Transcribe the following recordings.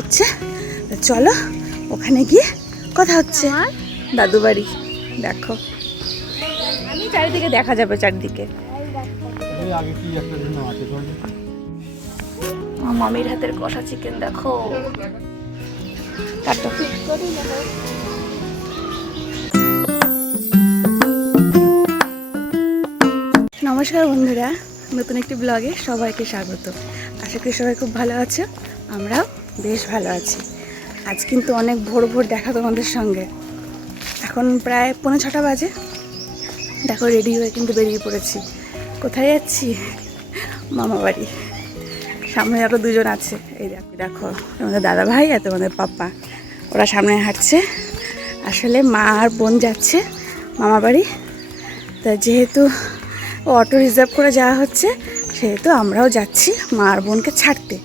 হচ্ছে, চলো ওখানে গিয়ে কথা হচ্ছে। দাদু বাড়ি দেখো, আমি চারিদিকে দেখা যাবে, চারিদিকে মামির হাতের কষা চিকেন দেখো। নমস্কার বন্ধুরা, নতুন একটি ব্লগে সবাইকে স্বাগত। আশা করি সবাই খুব ভালো আছে, আমরাও বেশ ভালো আছি। আজ কিন্তু অনেক ভোর ভোর দেখা তোমাদের সঙ্গে। এখন প্রায় 5:45 বাজে। দেখো রেডি হয়ে কিন্তু বেরিয়ে পড়েছি। কোথায় যাচ্ছি? মামা বাড়ি। সামনে আরও দুজন আছে, এই দেখো তোমাদের দাদা ভাই আর তোমাদের পাপ্পা, ওরা সামনে হাঁটছে। আসলে মা আর বোন যাচ্ছে মামা বাড়ি, তা যেহেতু অটো রিজার্ভ করে যাওয়া হচ্ছে, সেহেতু আমরাও যাচ্ছি মা আর বোনকে ছাড়তে।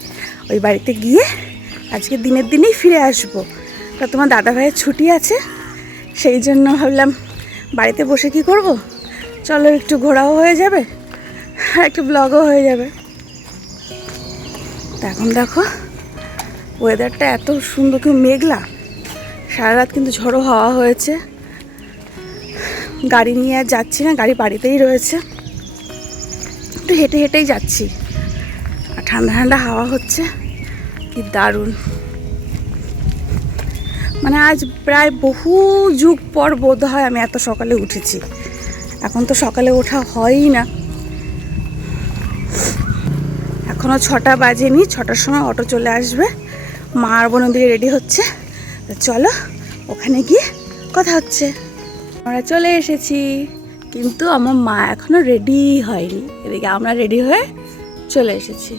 ওই বাড়িতে গিয়ে আজকে দিনের দিনেই ফিরে আসবো। তা তোমার দাদা ভাইয়ের ছুটি আছে, সেই জন্য ভাবলাম বাড়িতে বসে কি করব, চলো একটু ঘোরাও হয়ে যাবে আর একটু ব্লগও হয়ে যাবে। তা এখন দেখো ওয়েদারটা এত সুন্দর, কি মেঘলা, সারা রাত কিন্তু ঝড়ো হাওয়া হয়েছে। গাড়ি নিয়ে আর যাচ্ছি না, গাড়ি বাড়িতেই রয়েছে। একটু হেঁটে হেঁটেই যাচ্ছি, আর ঠান্ডা ঠান্ডা হাওয়া হচ্ছে, কি দারুণ। মানে আজ প্রায় বহু যুগ পর বোধ হয় আমি এত সকালে উঠেছি। এখন তো সকালে ওঠা হয়ই না। এখনও 6টা বাজেনি, 6টার সময় অটো চলে আসবে। মা আর বোন দিকে রেডি হচ্ছে, চলো ওখানে গিয়ে কথা হচ্ছে। আমরা চলে এসেছি, কিন্তু আমার মা এখনো রেডি হয়নি। এদিকে আমরা রেডি হয়ে চলে এসেছি।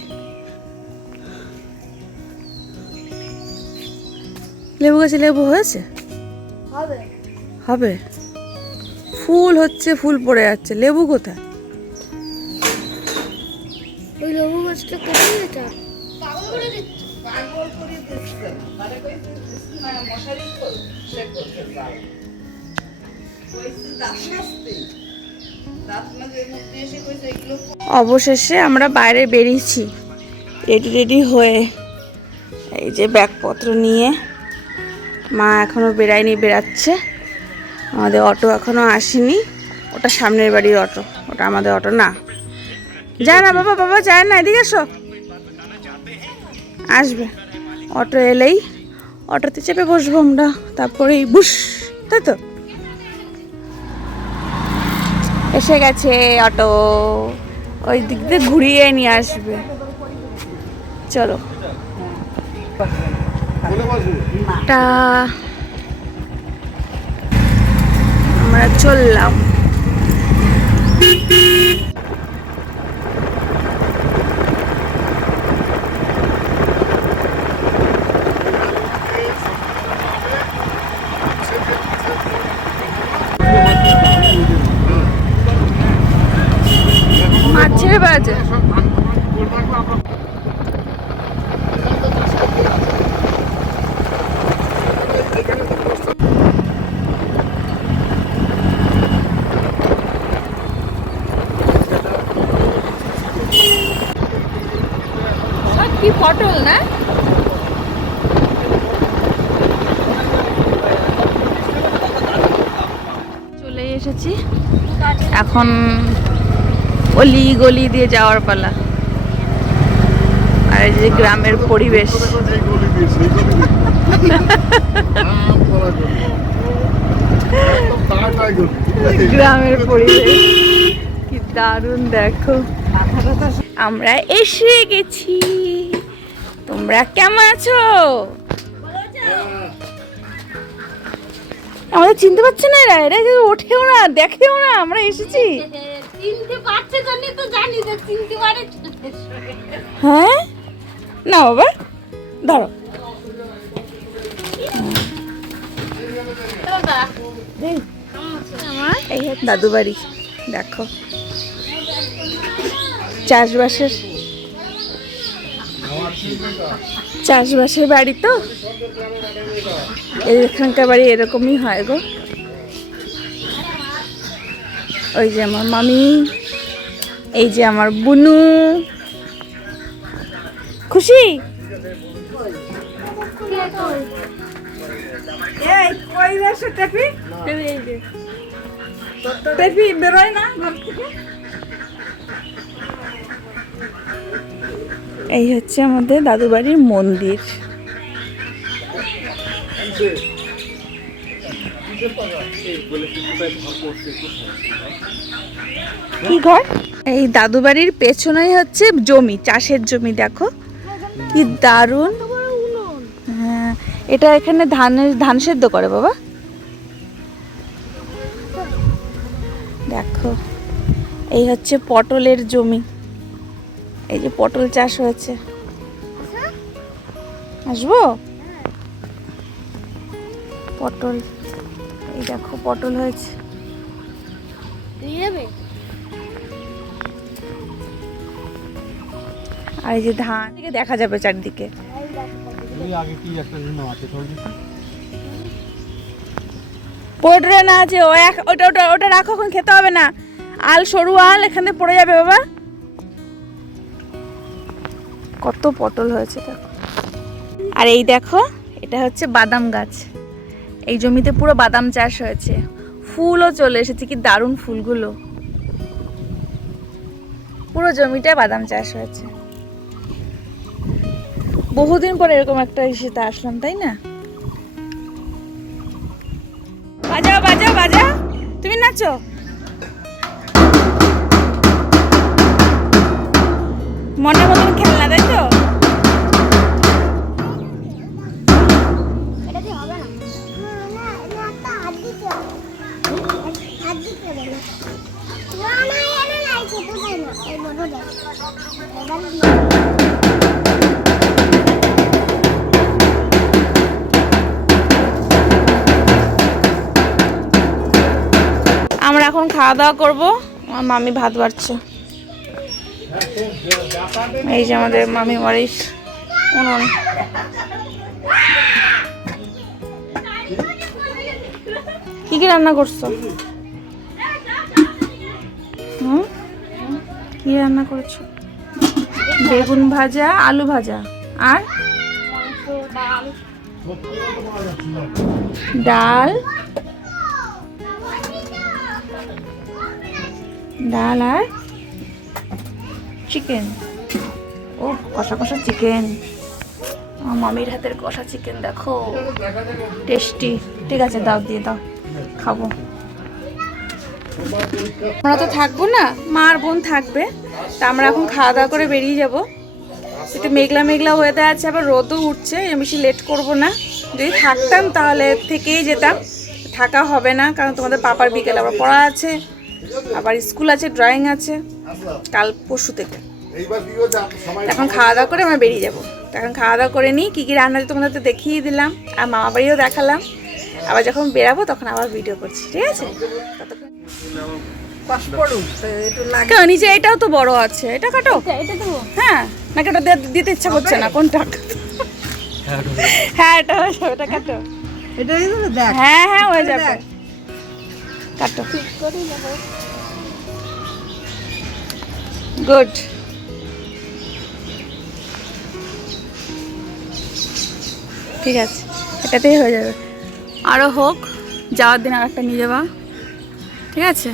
লেবু গাছে লেবু হয়েছে? হবে। ফুল হচ্ছে, ফুল পড়ে যাচ্ছে, লেবু কোথায়? ওই লেবু গাছটা কোথায়? এটা অবশেষে আমরা বাইরে বেরিয়েছি, রেডি রেডি হয়ে। এই যে ব্যাগপত্র নিয়ে। মা এখনও বেরায়নি, বেরাচ্ছে। আমাদের অটো এখনও আসেনি। ওটা সামনের বাড়ির অটো, ওটা আমাদের অটো না। যায় না বাবা, বাবা যায় না, এদিকে এসো। আসবে অটো এলেই অটোতে চেপে বসবো আমরা, তারপরেই বুস, তাই তো। এসে গেছে অটো, ওই দিক দিয়ে ঘুরিয়ে নিয়ে আসবে। চলো আমরা চললাম। মাছের বাজার কি পটল না? চলে এসেছি, এখন অলি গলি দিয়ে যাওয়ার পালা। আর এই যে গ্রামের পরিবেশ, গ্রামের পরিবেশ কি দারুণ দেখো। আমরা এসে গেছি। তোমরা কেমন আছো? আমাদের চিনতে পারছে না এরা, এরা ওঠেও না, দেখেও না আমরা এসেছি। হ্যাঁ না বাবা, ধরো। এই দাদু বাড়ি দেখো, চাষবাসের বাড়ি তো, এখানকার বাড়ি এরকমই হয় গো। ওই যে আমার মামি, এই যে আমার বুনু। খুশি এই কই রেছে টেপি টেপি বেরোয় না ঘর থেকে। এই হচ্ছে আমাদের দাদু বাড়ির মন্দির। কি ঘর? এই দাদু বাড়ির পেছনেই হচ্ছে জমি, চাষের জমি। দেখো কি দারুণ। হ্যাঁ, এটা এখানে ধান সেদ্ধ করে বাবা। দেখো এই হচ্ছে পটলের জমি, এই যে পটল চাষ হয়েছে। আসবো? পটল, এই দেখো পটল হয়েছে। আর এই যে ধান থেকে দেখা যাবে চারদিকে। পড়ে না আছে ওটা ওটা ওটা রাখো, এখন খেতে হবে না। আল সরু আল এখানে পড়ে যাবে বাবা। কত পটল হয়েছে দেখো। আর এই দেখো এটা হচ্ছে বাদাম গাছ। এই জমিতে পুরো বাদাম চাষ হয়েছে, ফুলও চলে এসেছে। কি দারুণ ফুলগুলো, পুরো জমিটায় বাদাম চাষ হয়েছে। বহুদিন পরে এরকম একটা ইসেতে আসলাম, তাই না? বাজাও বাজাও বাজাও, তুমি নাচো। মনের মতন খেলনা, তাই তো? আমরা এখন খাওয়া দাওয়া করবো। আমার মামি ভাত বাড়ছে। এই যে আমাদের মামি বাড়ির উনুন। কি কি রান্না করছো? কি রান্না করেছো? বেগুন ভাজা, আলু ভাজা, আর ডাল, ডাল আর চিকেন। ও কষা কষা চিকেন, আমার মামির হাতের কষা চিকেন দেখো, টেস্টি। ঠিক আছে, দাও, দিয়ে দাও, খাবো। আমরা তো থাকবো না, মা আর বোন থাকবে। তা আমরা এখন খাওয়া দাওয়া করে বেরিয়ে যাব। একটু মেঘলা মেঘলা ওয়েদার আছে, আবার রোদও উঠছে। বেশি লেট করব না। যদি থাকতাম তাহলে থেকেই যেতাম, থাকা হবে না, কারণ তোমাদের পাপার বিকেলে আবার পড়া আছে, আবার স্কুল আছে, ড্রয়িং আছে কাল পরশু থেকে। এখন খাওয়া দাওয়া করে আমরা বেরিয়ে যাবো। এখন খাওয়া দাওয়া করে নিই, কী কী রান্না তোমাদের তো দেখিয়ে দিলাম, আর মামা বাড়িও দেখালাম। আবার যখন বেরাবো তখন আবার ভিডিও করছি, ঠিক আছে? নিচে এটাও তো বড় আছে, এটা কাটো। হ্যাঁ, নাকি ওটা দিতে ইচ্ছা করছে না? কোনটা? হ্যাঁ, এটা ওটা কাটো। হ্যাঁ হ্যাঁ, হয়ে যাবে, কাটো। গুড। ঠিক আছে, এটাতেই হয়ে যাবে। আরও হোক, যাওয়ার দিন আর একটা নিয়ে যাবা, ঠিক আছে?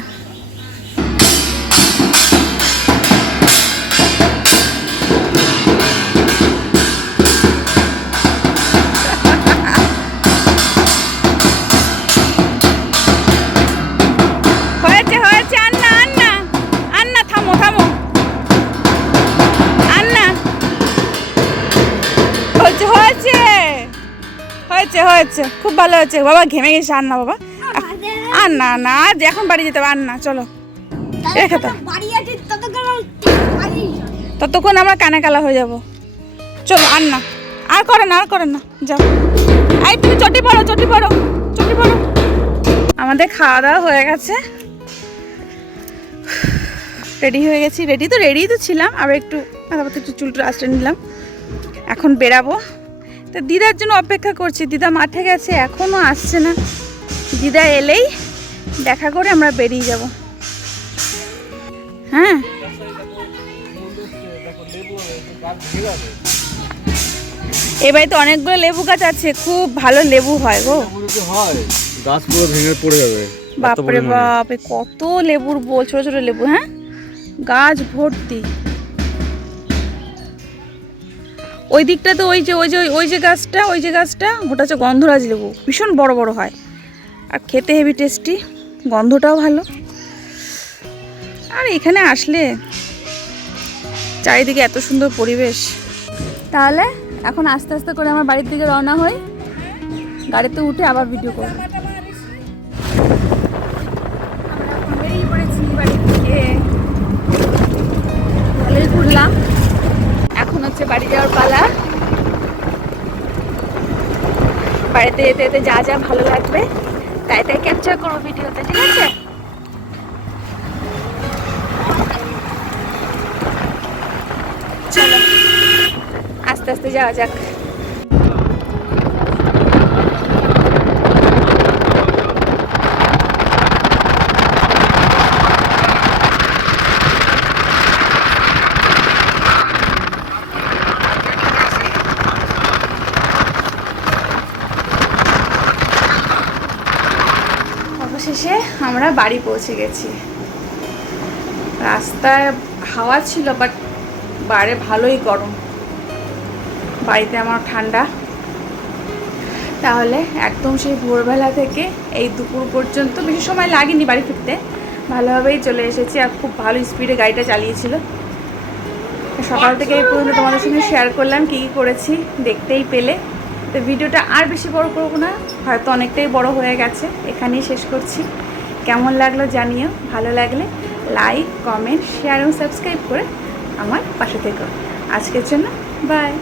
হয়েছে হয়েছে, আন্না আন্না আন্না, থামো থামো, আন্না। হয়েছে হয়েছে হয়েছে হয়েছে, খুব ভালো হয়েছে বাবা। ঘেমে গেছে, আন্না বাবা। আর না না, আজ এখন বাড়ি যেতে হবে। আর না, চলো রেখে দাও, ততক্ষণ আমরা কানে কালা হয়ে যাব। চলো, আর না, আর করে না, আর করে না, যাও। এই তুমি চটি পড়ো, চটি পড়ো, চটি পড়ো। আমাদের খাওয়া দাওয়া হয়ে গেছে, রেডি হয়ে গেছি। রেডি তো ছিলাম, আবার একটু চুলটু আঁচড়ে নিলাম। এখন বেরাবো। তো দিদার জন্য অপেক্ষা করছি। দিদা মাঠে গেছে, এখনও আসছে না। দিদা এলেই দেখা করে আমরা বেরিয়ে যাব। হ্যাঁ, এই বাড়িতে অনেকগুলো লেবু গাছ আছে, খুব ভালো লেবু হয় গো। হয় গাছ পুরো ভেঙে পড়ে যাবে। বাপরে বাপ, এ কত লেবুর বোল, ছোট ছোট লেবু, হ্যাঁ গাছ ভর্তি। ওই দিকটাতে ওই যে গাছটা ওটা হচ্ছে গন্ধরাজ লেবু, ভীষণ বড় বড় হয় আর খেতে হেভি টেস্টি, গন্ধটাও ভালো। আর এখানে আসলে চারিদিকে এত সুন্দর পরিবেশ। তাহলে এখন আস্তে আস্তে করে আমার বাড়ির দিকে রওনা হই, গাড়িতে উঠে আবার ভিডিও করব। আমরা এখন বেরিয়ে পড়েছি বাড়ির দিকে, ভালোই ঘুরলাম, এখন হচ্ছে বাড়ি যাওয়ার পালা। বাড়িতে যেতে যেতে যা যা ভালো লাগবে তাই তাই ক্যাপচার করবো ভিডিওতে, ঠিক আছে? চলো আস্তে আস্তে যাওয়া যাক। অবশেষে আমরা বাড়ি পৌঁছে গেছি। রাস্তায় হাওয়া ছিল, বাট বাইরে ভালোই গরম, বাড়িতে আমার ঠান্ডা। তাহলে একদম সেই ভোরবেলা থেকে এই দুপুর পর্যন্ত বেশি সময় লাগেনি বাড়ি ফিরতে, ভালোভাবেই চলে এসেছি। আর খুব ভালো স্পিডে গাড়িটা চালিয়েছিল। সকাল থেকে এই পর্যন্ত তোমাদের সঙ্গে শেয়ার করলাম কী কী করেছি, দেখতেই পেলে। তো ভিডিওটা আর বেশি বড় করবো না, হয়তো অনেকটাই বড় হয়ে গেছে, এখানেই শেষ করছি। কেমন লাগলো জানিও, ভালো লাগলে লাইক, কমেন্ট, শেয়ার এবং সাবস্ক্রাইব করে আমার পাশে থেকো। আজকের জন্য বাই।